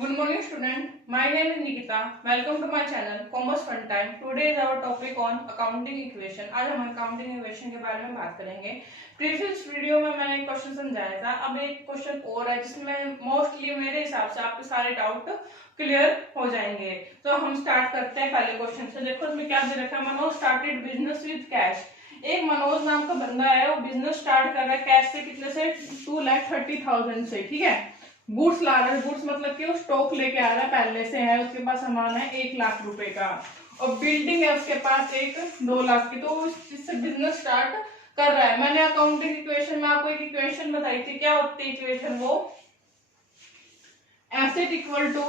Good morning, student. My name is Nikita. Welcome to my channel Commerce Fun Time. Today is our topic on accounting equation. आज हम accounting equation के बारे में बात करेंगे. Previous video में मैंने एक क्वेश्चन समझाया था. अब एक क्वेश्चन और है जिसमें मोस्टली मेरे हिसाब से आपके सारे डाउट क्लियर हो जाएंगे. तो हम स्टार्ट करते हैं पहले क्वेश्चन से. देखो इसमें क्या दे रखा है. Manoj started business with cash. एक मनोज नाम का बंदा है, वो बिजनेस स्टार्ट कर रहा है कैश से. कितने से? 2,30,000 से. ठीक है. गुड्स ला रहा है. गुड्स मतलब कि वो स्टॉक लेके आ रहा है, पहले से है उसके पास सामान है 1 लाख रुपए का, और बिल्डिंग है उसके पास 2 लाख की. तो इससे बिजनेस स्टार्ट कर रहा है. मैंने अकाउंटिंग इक्वेशन में आपको एक इक्वेशन बताई थी. क्या होती है इक्वेशन? वो asset equal to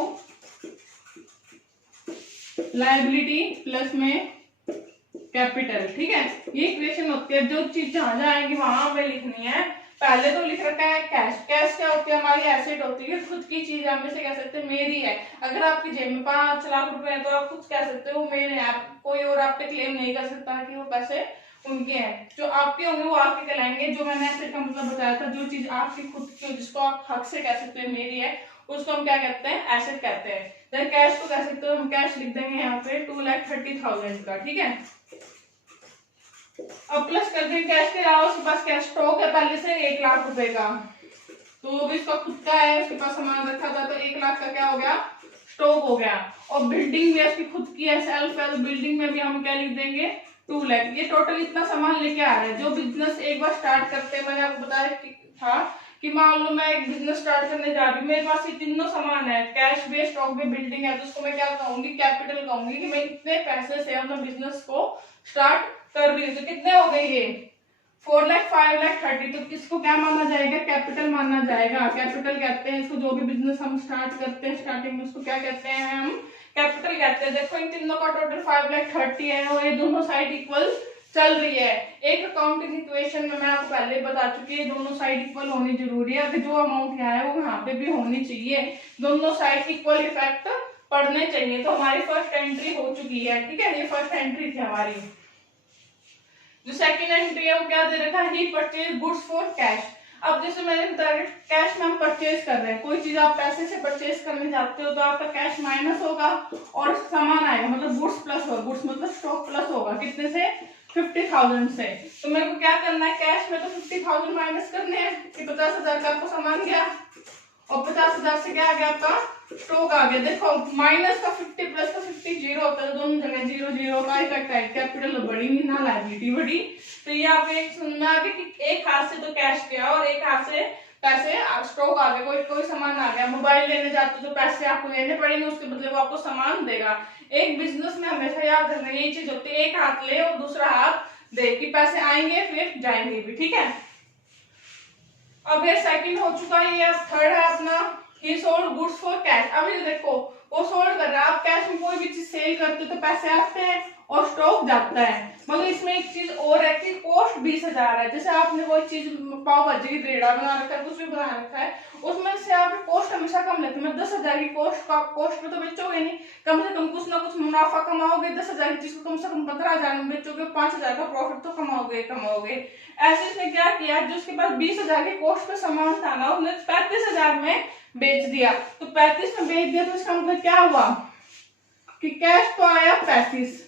liability plus में कैपिटल. ठीक है, ये इक्वेशन होती है. जो चीज जहां जाएंगी वहां हमें लिखनी है. पहले तो लिख रखा है कैश. कैश क्या होती है? हमारी एसेट होती है, खुद की चीज. हम इसे कह सकते हैं मेरी है. अगर आपकी जेब में 5 लाख रुपए है तो आप कुछ कह सकते हो मेरे हैं. आप कोई और आप पे क्लेम नहीं कर सकता कि वो पैसे उनके हैं. जो आपके होंगे वो आपके कहलाएंगे. जो मैंने एसेट का मतलब बताया था, जो चीज आपकी खुद की हो, जिसको आप हक से कह सकते हैं मेरी है, उसको हम क्या कहते हैं? एसेट कहते हैं. देन कैश को कह सकते हो हम, कैश लिख देंगे यहाँ पे 2,30,000 का. ठीक है. अब प्लस कर देंगे कैश के अलावा उसके पास कैश स्टॉक है पहले से 1 लाख रुपए का, तो वो भी इसका खुद का है, उसके पास सामान रखा था, तो 1 लाख का क्या हो गया? स्टॉक हो गया. और बिल्डिंग भी उसकी खुद की है, सेल्फ है, तो बिल्डिंग में भी हम क्या लिख देंगे? 2 लाख. ये टोटल इतना सामान लेके आ रहा है. जो बिजनेस एक बार स्टार्ट करते हैं, मैंने आपको बताया था कि मान लो मैं एक बिजनेस स्टार्ट करने जा रही हूँ, मेरे पास ये तीनों सामान है, कैश भी, स्टॉक भी, बिल्डिंग है, तो उसको मैं क्या कहूंगी? कैपिटल कहूंगी. कि मैं इतने पैसे से अपना बिजनेस को स्टार्ट कर रही हूँ. तो कितने हो गए ये? 4 लाख, 5 लाख, 30. तो किसको क्या माना जाएगा? कैपिटल माना जाएगा. कैपिटल कहते हैं इसको. जो भी बिजनेस हम स्टार्ट करते हैं स्टार्टिंग में, उसको क्या कहते हैं? हम कैपिटल कहते हैं. देखो इन तीनों का टोटल 5 लाख 30 है, और ये दोनों साइड इक्वल चल रही है. एक अकाउंटिंग इक्वेशन में मैं आपको पहले बता चुकी है, दोनों साइड इक्वल होनी जरूरी है. अगर जो अमाउंट यहाँ है वो यहाँ पे भी होनी चाहिए. दोनों साइड इक्वल इफेक्ट पढ़ने चाहिए. तो हमारी फर्स्ट एंट्री हो चुकी है. ठीक है, ये फर्स्ट एंट्री थी हमारी. जो सेकंड एंट्री है वो क्या दे रखा है? ही परचेज गुड्स फॉर कैश. अब जैसे मैंने बताया कैश में हम परचेज कर रहे हैं, कोई चीज आप पैसे से परचेज करने जाते हो तो आपका कैश माइनस होगा और सामान आएगा, मतलब गुड्स प्लस होगा. गुड्स मतलब स्टॉक प्लस होगा. कितने से? 50,000 से. तो मेरे को क्या करना है? कैश में तो 50,000 माइनस करने हैं कि 50,000 का आपको सामान गया, और 50,000 से क्या आ गया? आपका स्टॉक आ गया. देखो माइनस का 50 प्लस का 50 जीरो होता है, दोनों जगह जीरो जीरो का इफेक्ट है. कैपिटल बढ़ी नहीं ना लायबिलिटी बढ़ी. तो ये आप एक सुनना आगे कि एक हाथ से तो कैश गया और एक हाथ से पैसे स्टॉक आ गया. कोई सामान आ गया. मोबाइल लेने जाते हो तो पैसे आपको लेने पड़ेंगे, उसके बदले वो आपको सामान देगा. एक बिजनेस में हमेशा याद रखना यही चीज होती है, एक हाथ ले और दूसरा हाथ दे, कि पैसे आएंगे फिर जाएंगे भी. ठीक है. अब ये सेकंड हो चुका है. ये थर्ड है अपना, ही सोल्ड गुड्स फॉर कैश. अब ये देखो वो सोल्ड कर रहा है. आप कैश में कोई भी चीज सेल करते हो तो पैसे आते हैं और स्टॉक जाता है. मगर इसमें एक चीज और है कि कॉस्ट 20,000 है. जैसे आपने कोई चीज पाव भाजी रेड़ा बना रखा है, कुछ भी बना रखा है, उसमें से आप कॉस्ट हमेशा कम लेते हैं. 10,000 की कॉस्ट में तो बेचोगे नहीं, कम से कम कुछ ना कुछ मुनाफा कमाओगे. 10,000 की चीज को कम से कम 15,000 में बेचोगे, 5,000 का प्रॉफिट तो कमाओगे. ऐसे इसने क्या किया? जो उसके पास 20,000 की कॉस्ट पे सामान था ना, उसने 35,000 में बेच दिया. तो 35 में बेच दिया तो इसका मतलब क्या हुआ? कि कैश तो आया 35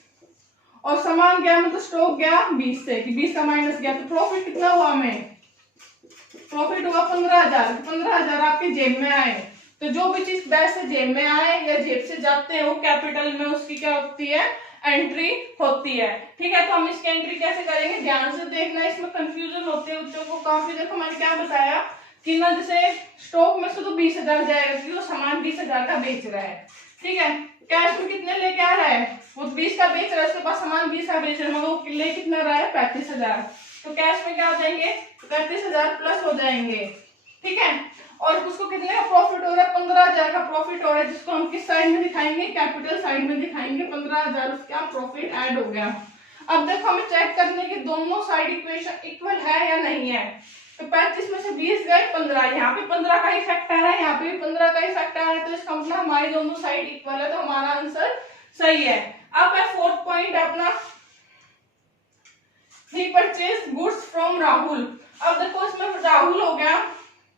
और सामान गया, मतलब स्टॉक गया 20 से, कि 20 का माइनस गया. तो प्रॉफिट कितना हुआ? हमें प्रॉफिट हुआ 15,000. 15,000 आपके जेब में आए. तो जो भी चीज बैंक से जेब में आए या जेब से जाते हैं वो कैपिटल में उसकी क्या होती है? एंट्री होती है. ठीक है. तो हम इसकी एंट्री कैसे करेंगे? ध्यान से देखना, इसमें कंफ्यूजन होते हैं बच्चों को काफी. देखो मैंने क्या बताया कि ना, जैसे स्टॉक में से तो 20,000 जाएगा क्योंकि वो सामान 20,000 का बेच रहा है. ठीक है. कैश में कितने लेके आ रहा है? वो 20 का बेच रहा है, उसके पास सामान 20 का बेच रहा है, मगर वो ले कितना रहा है? 35,000. तो कैश में क्या हो जाएंगे? 35,000 प्लस हो जाएंगे. ठीक है. और उसको कितने का प्रॉफिट हो रहा है? 15,000 का प्रॉफिट हो रहा है, जिसको हम किस साइड में दिखाएंगे? कैपिटल साइड में दिखाएंगे. 15,000 उसका प्रॉफिट ऐड हो गया. अब देखो हमें चेक करने की दोनों साइड इक्वेशन इक्वल है या नहीं है. तो 35 में से 20 गए 15, यहाँ पे 15 का इफेक्ट आ रहा है, यहाँ पे भी 15 का इफेक्ट आ रहा है. तो इसका मतलब हमारी दोनों साइड इक्वल है, तो हमारा आंसर सही है. अब है फोर्थ पॉइंट अपना, ही परचेज गुड्स फ्रॉम राहुल. अब देखो इसमें राहुल हो गया,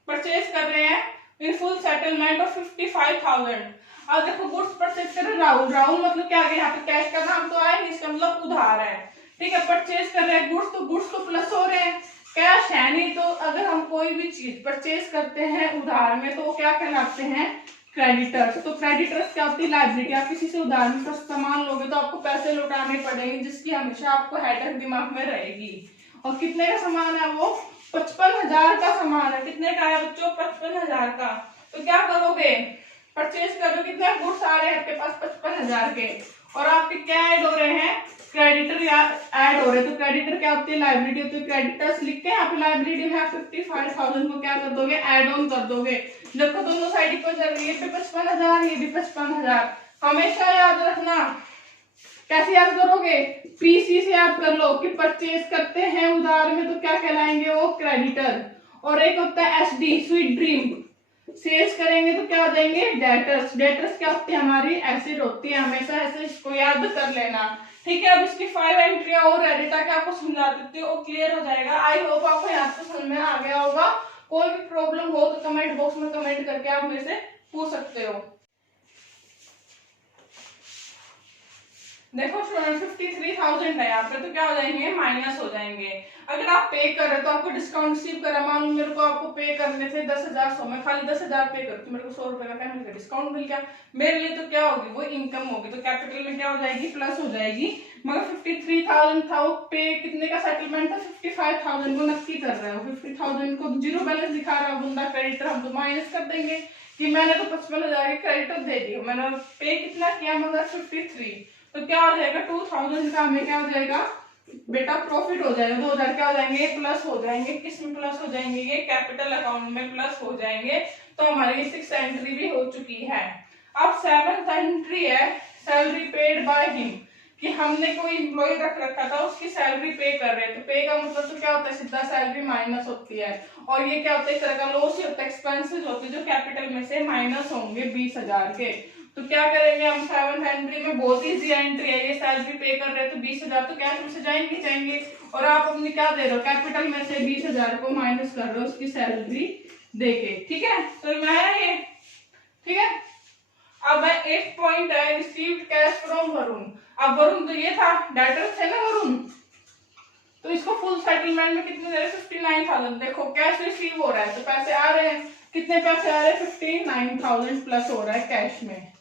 परचेज कर रहे हैं इन फुल सेटलमेंट ऑफ 55,000। अब देखो गुड्स परचेज करे राहुल, राहुल मतलब क्या आ गया यहाँ पे, कैश का नाम तो आया नहीं, इसका मतलब उधार है। ठीक है, परचेज कर रहे हैं गुड्स, तो गुड्स तो प्लस हो रहे हैं, कैश है नहीं। तो अगर हम कोई भी चीज परचेज करते हैं उधार में तो वो क्या कहलाते हैं, क्रेडिटर्स। तो क्रेडिटर्स क्या होती है, लायबिलिटी। आप किसी से उधार में सामान लोगे तो आपको पैसे लौटाने पड़ेंगे, जिसकी हमेशा आपको हेडेक दिमाग में रहेगी। और कितने का सामान है वो, 55,000 का सामान है। कितने का है बच्चों, 55,000 का। तो क्या करोगे, परचेज करो, कितने गुड्स आ रहे हैं आपके पास 55,000 के, और आपके क्या ऐड हो रहे हैं, क्रेडिटर ऐड हो रहे हैं। तो क्रेडिटर क्या होती है, लायबिलिटी होती है। क्रेडिटर्स लिख के आप लायबिलिटी में 55,000 को क्या कर दोगे, ऐड ऑन कर दोगे। देखो दोनों साइड इक्वल चल रही है, ये 55,000, ये भी 55,000। हमेशा याद रखना, कैसे याद करोगे, पीसी से याद कर लो कि परचेज करते हैं उधार में तो क्या कहलाएंगे वो, क्रेडिटर। और एक होता है एसडी, स्वीट ड्रीम, सेल्स करेंगे तो क्या हो जाएंगे, डेटर्स। डेटर्स क्या होती है, हमारी एसिड होती है, हमेशा ऐसे इसको याद कर लेना। ठीक है, अब इसकी 5 एंट्रियां और है ताकि आपको समझा देती हूँ, क्लियर हो जाएगा। आई होप आपको यहाँ से समझ में आ गया होगा। कोई भी प्रॉब्लम हो तो कमेंट बॉक्स में कमेंट करके आप मेरे से पूछ सकते हो। देखो 53,000 है यहाँ पे, तो क्या हो जाएंगे, माइनस हो जाएंगे। अगर आप पे कर रहे हो तो आपको डिस्काउंट रिसीव करा, मान लो मेरे को आपको पे करने थे 10,000, 100 में खाली 10,000 पे कर, तो मेरे को 100 रुपए का क्या मिल गया, डिस्काउंट मिल गया मेरे लिए। तो क्या होगी, वो इनकम होगी, तो कैपिटल में क्या हो जाएगी, प्लस हो जाएगी। मगर 53,000 था, वो पे कितने का सेटलमेंट था, 55,000 को नक्की कर रहे हो, 50,000 को जीरो बैलेंस दिखा रहा है बंदा क्रेडिटर, हम तो माइनस कर देंगे कि मैंने तो 55,000 के क्रेडिटर दे दिया, मैंने पे कितना किया, मगर 53। तो क्या हो जाएगा, 2,000 का हमें क्या हो जाएगा बेटा, प्रॉफिट हो जाएगा। 2,000 क्या हो जाएंगे, प्लस हो जाएंगे। किस में प्लस हो जाएंगे, ये कैपिटल अकाउंट में प्लस हो जाएंगे। तो हमारी 6 एंट्री भी हो चुकी है। अब 7th एंट्री है, सैलरी पेड बाय हिम, कि हमने कोई इम्प्लॉय रख रखा था, उसकी सैलरी पे कर रहे हैं। तो पे का मतलब तो क्या होता है, सीधा सैलरी माइनस होती है। और ये क्या होता है, इस तरह का लॉस ही होता है, एक्सपेंसेस होते हैं जो कैपिटल में से माइनस होंगे 20,000 के। तो क्या करेंगे हम, 7th एंट्री में बहुत इजी एंट्री है, ये सैलरी पे कर रहे हैं तो 20,000 तो कैश में से जाएंगे। और आप अपनी क्या दे रहे हो, कैपिटल में से 20,000 को माइनस कर रहे हो उसकी सैलरी देके। ठीक है, तो मैं ये ठीक है। अब मैं एक पॉइंट है, रिसीव्ड कैश फ्रॉम वरुण। अब वरुण तो ये था, डेटर थे ना वरुण, तो इसको फुल सेटलमेंट में कितने दे रहे, 59,000। देखो कैश रिसीव हो रहा है तो पैसे आ रहे हैं, कितने पैसे आ रहे हैं, 59,000 प्लस हो रहा है कैश में।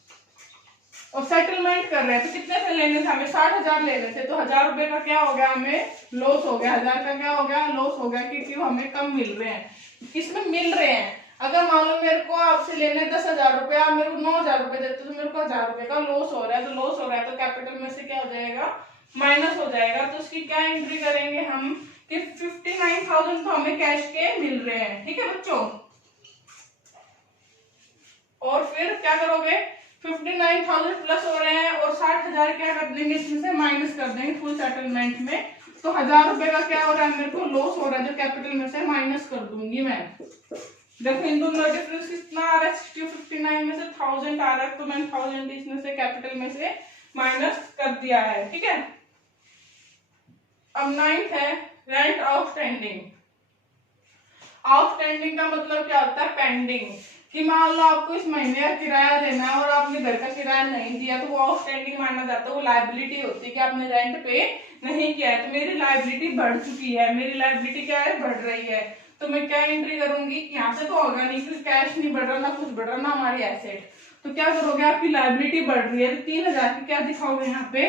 और सेटलमेंट कर रहे हैं तो कितने से लेने थे हमें, 60,000 लेने थे, तो 1,000 रुपए का क्या हो गया, हमें लॉस हो गया। 1,000 का क्या हो गया, लॉस हो गया, क्योंकि हमें कम मिल रहे हैं। किसमें मिल रहे हैं, अगर मान लो मेरे को आपसे लेने 10,000 रुपए, आप मेरे को 9,000 रुपए देते तो मेरे को 1,000 रुपए का लॉस हो रहा है। तो लॉस हो रहा है तो कैपिटल में से क्या हो जाएगा, माइनस हो जाएगा। तो उसकी क्या एंट्री करेंगे हम कि 59,000 तो हमें कैश के मिल रहे हैं। ठीक है बच्चों, और फिर क्या करोगे, 59,000 प्लस हो रहे हैं और 60,000 क्या कर देंगे, इसमें से माइनस कर देंगे फुल सेटलमेंट में। तो 1,000 रुपए का क्या हो रहा है, मेरे को लॉस हो रहा है, जो कैपिटल में से माइनस कर दूंगी मैं। देखो इन दोनों डिफरेंस कितना आ रहा है, 60 59 में से 1,000 आ रहा है, तो मैंने 1,000 इसमें से कैपिटल में से माइनस कर दिया है। ठीक है, अब 9th है, रेंट आउटस्टैंडिंग। आउटस्टैंडिंग का मतलब क्या होता है, पेंडिंग। कि मान लो आपको इस महीने का किराया देना है और आपने घर का किराया नहीं दिया, तो वो आउटस्टैंडिंग माना जाता है, वो लायबिलिटी होती है कि आपने रेंट पे नहीं किया है। तो मेरी लायबिलिटी बढ़ चुकी है, मेरी लायबिलिटी क्या है, बढ़ रही है। तो मैं क्या एंट्री करूंगी, यहाँ से तो होगा नहीं क्योंकि कैश नहीं बढ़ रहा, ना कुछ बढ़ रहा, ना हमारी एसेट। तो क्या करोगे, आपकी लायबिलिटी बढ़ रही है, तो 3,000 की क्या दिखाओगे यहाँ पे,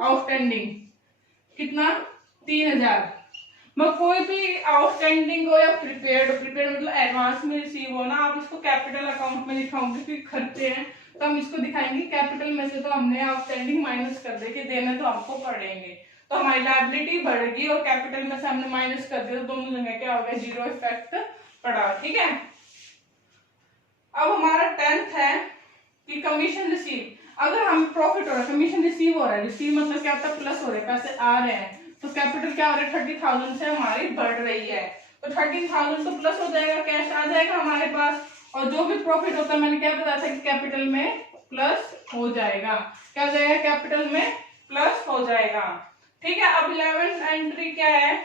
आउटस्टैंडिंग। कितना, 3,000। मैं कोई भी आउटस्टैंडिंग हो या प्रीपेड मतलब एडवांस में रिसीव हो ना, आप इसको कैपिटल अकाउंट में दिखाओगे क्योंकि खर्चे हैं, तो हम इसको दिखाएंगे कैपिटल में से। तो हमने आउटस्टैंडिंग माइनस कर दे के देने तो हमको पड़ेंगे, तो हमारी लायबिलिटी बढ़ेगी और कैपिटल में से हमने माइनस कर दिया, तो दोनों जगह क्या हो गया, जीरो इफेक्ट पड़ा। ठीक है, अब हमारा 10th है कि कमीशन रिसीव। अगर हम प्रॉफिट हो रहा है, कमीशन रिसीव हो रहा है, रिसीव मतलब क्या होता है, प्लस हो रहे हैं, पैसे आ रहे हैं, तो कैपिटल क्या हो रहा है, 30,000 से हमारी बढ़ रही है। तो 30,000 तो प्लस हो जाएगा, कैश आ जाएगा हमारे पास। और जो भी प्रॉफिट होता है, मैंने क्या बताया था कि कैपिटल में प्लस हो जाएगा, क्या हो जाएगा, कैपिटल में प्लस हो जाएगा। ठीक है, अब 11th एंट्री क्या है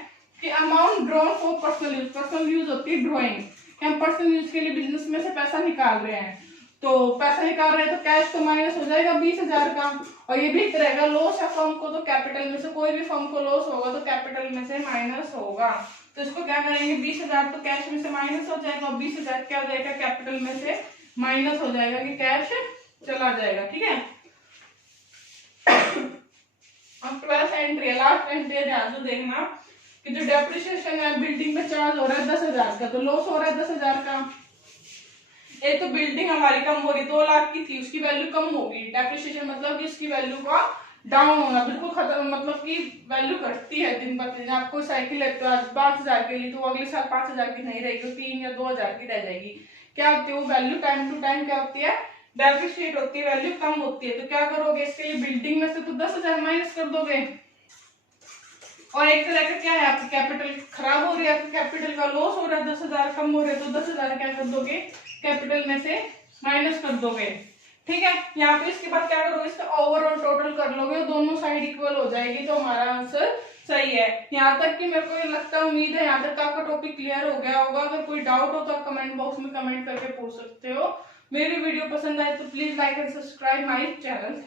कि amount drawn for personal use. Personal use होती है ड्रॉइंग, कि हम पर्सनल यूज के लिए बिजनेस में से पैसा निकाल रहे हैं, तो पैसा निकाल रहे हैं तो कैश तो माइनस हो जाएगा 20,000 का, और ये भी रहेगा लॉस है फर्म को, तो कैपिटल में से कोई भी फर्म को लॉस होगा तो कैपिटल में से माइनस होगा। तो इसको क्या करेंगे, 20,000 तो कैश में से माइनस हो जाएगा, और 20,000 क्या हो जाएगा, कैपिटल में से माइनस हो जाएगा कि कैश चला जाएगा। ठीक है, अब 12th एंट्री है, लास्ट एंट्री है, ध्यान से देखना कि जो डेप्रिसिएशन है बिल्डिंग में चार्ज हो रहा है 10,000 का, तो लॉस हो रहा है 10,000 का। एक तो बिल्डिंग हमारी कम हो रही, 2 लाख की थी, उसकी वैल्यू कम होगी, डेप्रिसिएशन मतलब कि इसकी वैल्यू का डाउन होना, बिल्कुल खत्म, मतलब कि वैल्यू घटती है दिन ब दिन। आपको साइकिल है तो आज 5,000 के लिए, तो अगले साल 5,000 की नहीं रहेगी, 3 या 2,000 की रह जाएगी। क्या होती है वो वैल्यू, टाइम टू टाइम क्या होती है, डेप्रिशिएट होती है, वैल्यू कम होती है। तो क्या करोगे, इसके लिए बिल्डिंग में से तो 10,000 माइनस कर दोगे, और एक तरह का क्या है, आपकी कैपिटल खराब हो रही है, आपकी कैपिटल का लॉस हो रहा है, 10,000 कम हो रहे हैं, तो 10,000 क्या कर दोगे, कैपिटल में से माइनस कर दोगे। ठीक है, यहाँ पे इसके बाद क्या करोगे, इसका ओवरऑल टोटल कर लोगे, दोनों साइड इक्वल हो जाएगी, तो हमारा आंसर सही है। यहाँ तक कि मेरे को ये लगता है, उम्मीद है यहाँ तक आपका टॉपिक क्लियर हो गया होगा। अगर कोई डाउट हो तो आप कमेंट बॉक्स में कमेंट करके पूछ सकते हो। मेरी वीडियो पसंद आए तो please like and subscribe my channel.